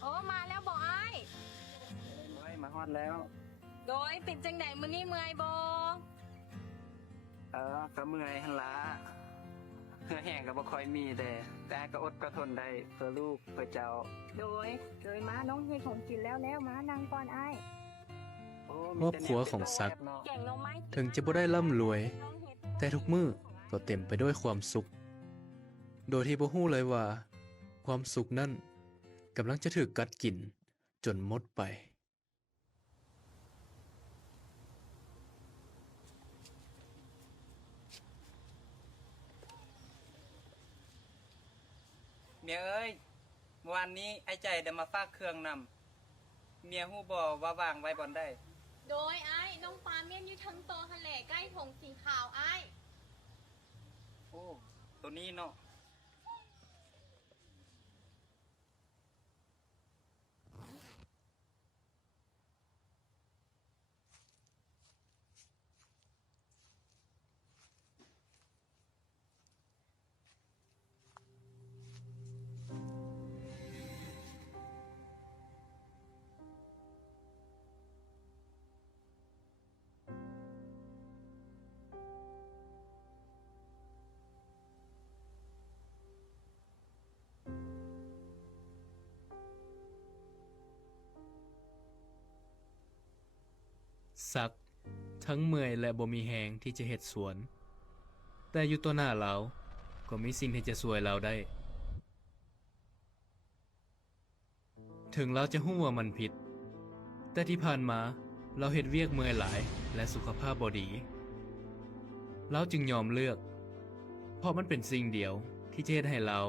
โอ้มาแล้วบ่อ้ายมาฮอดแล้ว โดยเป็นจังไดมื้อนี้เมื่อยบ่ก็เมื่อยหั่นละเหือแห้งก็บ่ค่อยมีแต่ก็อดก็ทนได้เพื่อลูกเพื่อเจ้าโดยมาน้องเฮ็ดของกินแล้วมานั่งก่อนอ้ายครอบครัวของซัก แกงหน่อไม้ ถึงจะบ่ได้ร่ำรวย น้องเฮ็ด แต่ทุกมื้อก็เต็มไปด้วยความสุข โดยที่บ่ฮู้เลยว่า ความสุขนั้นกำลังจะถูกกัดกินจนหมดไป เมียเอ้ยเมื่อวานนี้ไอ้ใจได้มาฝากเครื่องนำเมียฮู้บ่ว่าวางไว้บ่อนได้ โดยอ้ายน้องปลาเมียนอยู่ทั้งโตหั่นแหละใกล้ผงสีขาวอ้าย โอ้ตัวนี้เนาะซัก ทั้งเมื่อยและบ่มีแหงที่จะเฮ็ดสวน แต่อยู่ต่อหน้าเราก็มีสิ่งที่จะช่วยเราได้ ถึงเราจะฮู้ว่ามันผิด แต่ที่ผ่านมาเราเฮ็ดเวียกเมื่อยหลายและสุขภาพบ่ดี เราจึงยอมเลือก เพราะมันเป็นสิ่งเดียวที่จะเฮ็ดให้เรา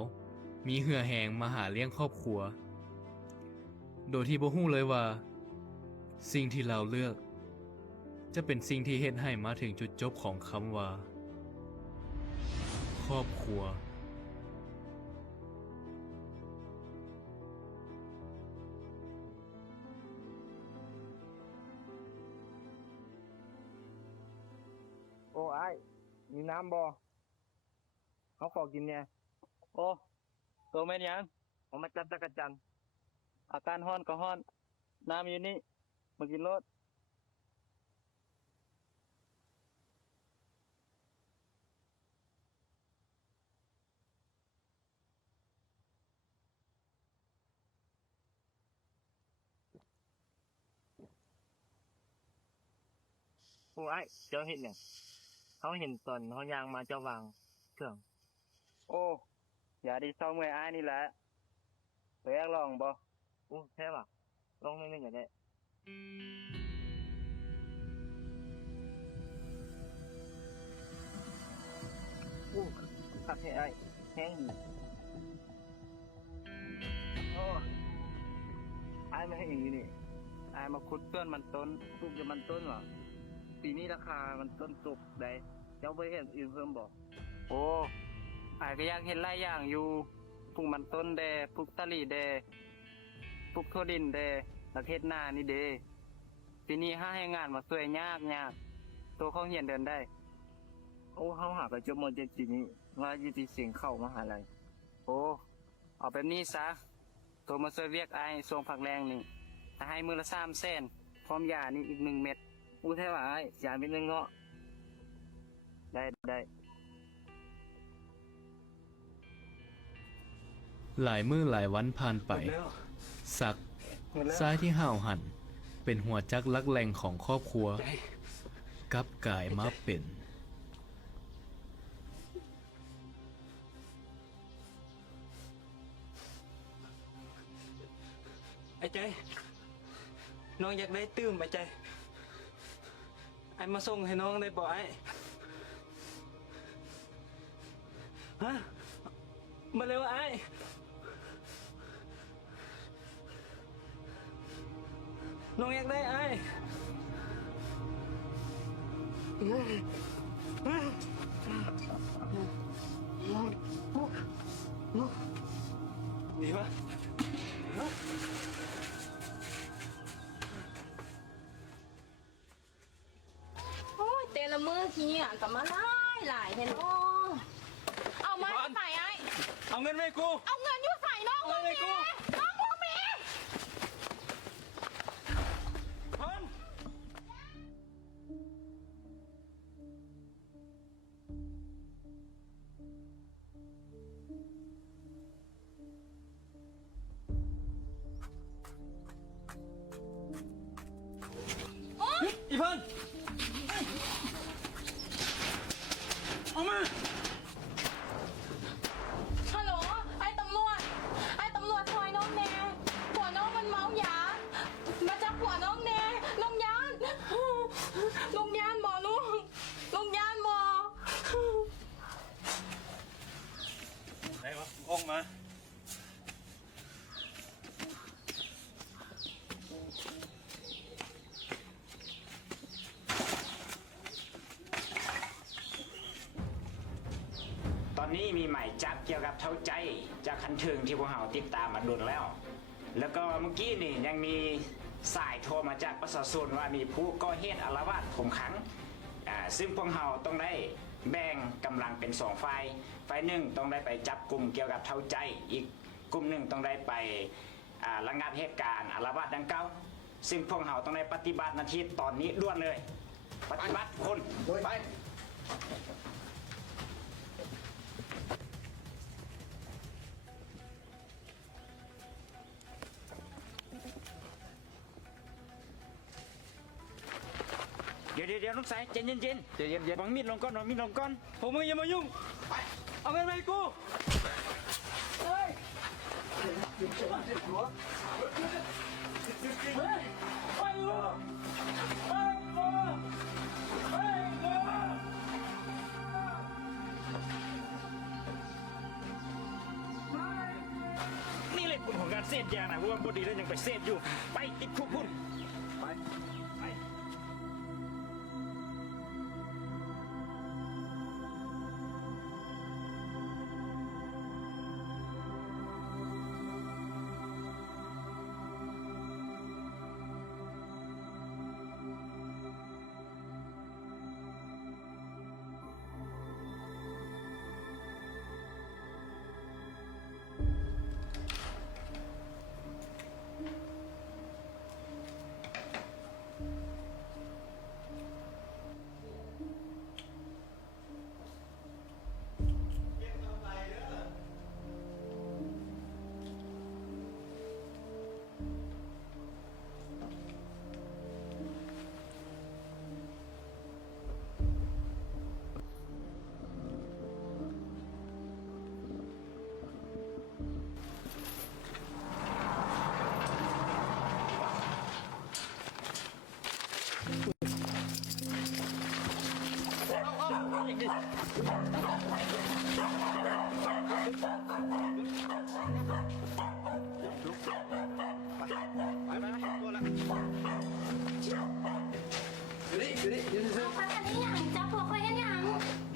มีเหือแหงมาหาเลี้ยงครอบครัว โดยที่บ่ฮู้เลยว่า สิ่งที่เราเลือก จะเป็นสิ่งที่เฮ็ดให้มาถึงจุดจบของคำว่า ครอบครัว โอ้ไอ้มีน้ำบ่เขาขอกินเนี่ยโอ้ตัวแม่นยังผมมาจับจักรจันทร์อาการฮ้อนก็ฮ้อนน้ำอยู่นี่มากินรถโอ้ไอ้เจ้าเห็นเนี่ยเขาเห็นตอนเขายางมาเจ้าวางเครื่องโอ้อย่าดีเศร้าเมื่อยอ้ายนี่แหละไปอยากลองบ่โอ้แท้ป่ะลองนิดนึงก็ได้โอ้ขับให้อ้ายแห้งดีโอ้อ้ายไม่ให้อย่างนี้นี่อ้ายมาขุดเพื่อนมันต้นปลูกจะมันต้นเหรอปีนี้ราคามันต้นตกได้เจ้าไปเห็นอื่นเพิ่มบอกโอ้อ้ายก็อยากเห็นหลายอย่างอยู่ปลูกมันต้นแดปลูกตะลี่แดปลูกทั่วดินแดประเทศหน้านี่เดปีนี้ห้าให้งานมาสวยยากตัวเขาเหียนเดินได้โอ้เขาหาไปจบหมดเจ็ดปีนี้ว่าอยู่ที่เสียงเข้ามหาลัยโอ้เอาแบบนี้ซะตัวมาสวยเวียกไอ้ทรงผักแรงนี่ถ้าให้มือละ300,000พร้อมยานี่อีก1 เม็ดอู้แท้ว่าไอ้ยาเม็ดนึงเงาะได้ หลายมื้อหลายวันผ่านไป สักซ้ายที่ห่าวหัน เป็นหัวจักรลักแหล่งของครอบครัวกลับกลายมาเป็น ไอ้ใจน้องอยากได้ตื้มไอ้ใจไอ้มาส่งให้น้องได้บ่ไอ้ฮะมาเร็วไอ้น้องอยากได้ไอ้ดีปะ โอ้ยแต่ละมื้อกี้อ่ะก็มาหลายแท้เนาะเอามาใส่อ้าย เอาเงินไปกู เอาเงินอยู่ใส่น้อง เอาเงินไปกู น้องบ่มี าใจจากคันเทิงที่พวกเราติดตามมาโดนแล้ว แล้วก็เมื่อกี้นี่ยังมีสายโทรมาจากประชาชนว่ามีผู้ก่อเหตุอาละวาดข่มขังซึ่งพวกเราต้องได้แบ่งกำลังเป็น2ฝ่ายฝ่ายหนึ่งต้องได้ไปจับกลุ่มเกี่ยวกับเท่าใจอีกกลุ่มหนึ่งต้องได้ไประงับเหตุการณ์อาละวาดดังกล่าวซึ่งพวกเราต้องได้ปฏิบัติหน้าที่ตอนนี้ด่วนเลยปฏิบัติคนไปเดี๋ยวน้องสายใจเย็นวางมีดลงก่อนวางมีดลงก่อนผมมึงอย่ามายุ่งไปเอาเงินไปกูนี่เลยผลของการเสพยานะเพราะว่าบดีแล้วยังไปเสพอยู่ไปติดคุกพุ่นไป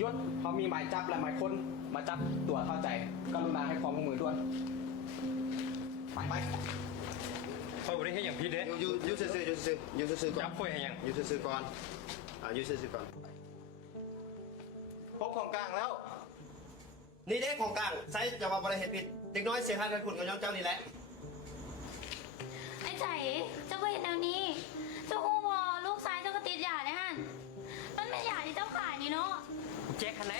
ยศเขามีหมายจับและหมายค้นมาจับตัวเข้าใจกรุณาให้ความร่วมมือด้วยไปคอยบริให้อย่างพี่เด้อยู่ซื่อๆอยู่ซื่อๆก่อน จับคอยให้อย่าง อยู่ซื่อๆก่อนอยู่ซื่อๆก่อนพบของกลางแล้ว นี่เด้ของกลางใส่จะมาบริเหตุผิดเด็กน้อยเสียหายกันคุณกับย้อมเจ้านี่แหละ ไอ้ใจเจ้าก็เห็นแนวนี้เจ้าฮูบอลูกซ้ายเจ้าก็ติดยาเนี่ยฮันมันเป็นยาที่เจ้าขายนี่เนาะ แจ็คคันไหน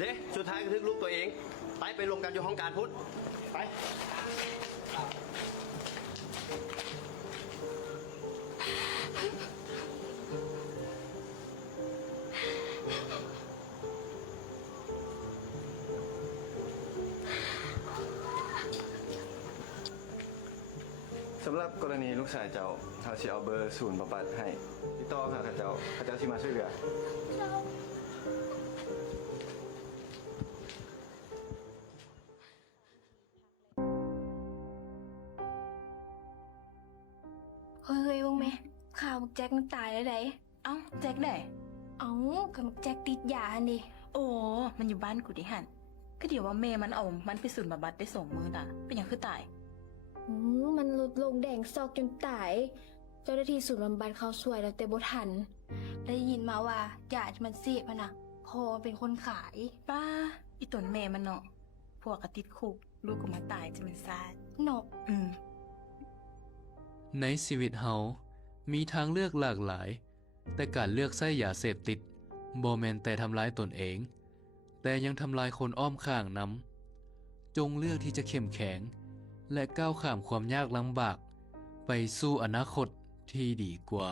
เด้สุดท้ายก็ทึกลูกตัวเองไปลงกันอยู่ห้องการพุทธไปสำหรับกรณีลูกชายเจ้าเขาสิเอาเบอร์ศูนย์บำบัดให้ติดต่อหาเขาเจ้าสิมาช่วยเหลือ เฮ้ยวงแม่ข่าวบักแจ็คมันตายแล้วได เอ้าแจ็คได้ เอากับบักแจ็คติดยาหันดิ โอ้มันอยู่บ้านกูดิหันก็เดี๋ยวว่าเมย์มันเอามันไปสูนย์บำบัดได้2 มื้อน่ะเป็นหยังคือตาย มันลดลงแดงซอกจนตาย เจ้าหน้าที่ศูนย์บำบัดเขาช่วยแล้วแต่บ่ทัน ได้ยินมาว่ายาที่มันเสพอะนะพอเป็นคนขาย ป้าอีตนเมย์มันเนาะพวกก็ติดคุกลูกก็มาตายจะเป็นซาด นก ในชีวิตเฮามีทางเลือกหลากหลาย แต่การเลือกใช้ยาเสพติดบ่แม่นแต่ทำร้ายตนเอง แต่ยังทำลายคนอ้อมข้างนำจงเลือกที่จะเข้มแข็ง และก้าวข้ามความยากลำบาก ไปสู่อนาคตที่ดีกว่า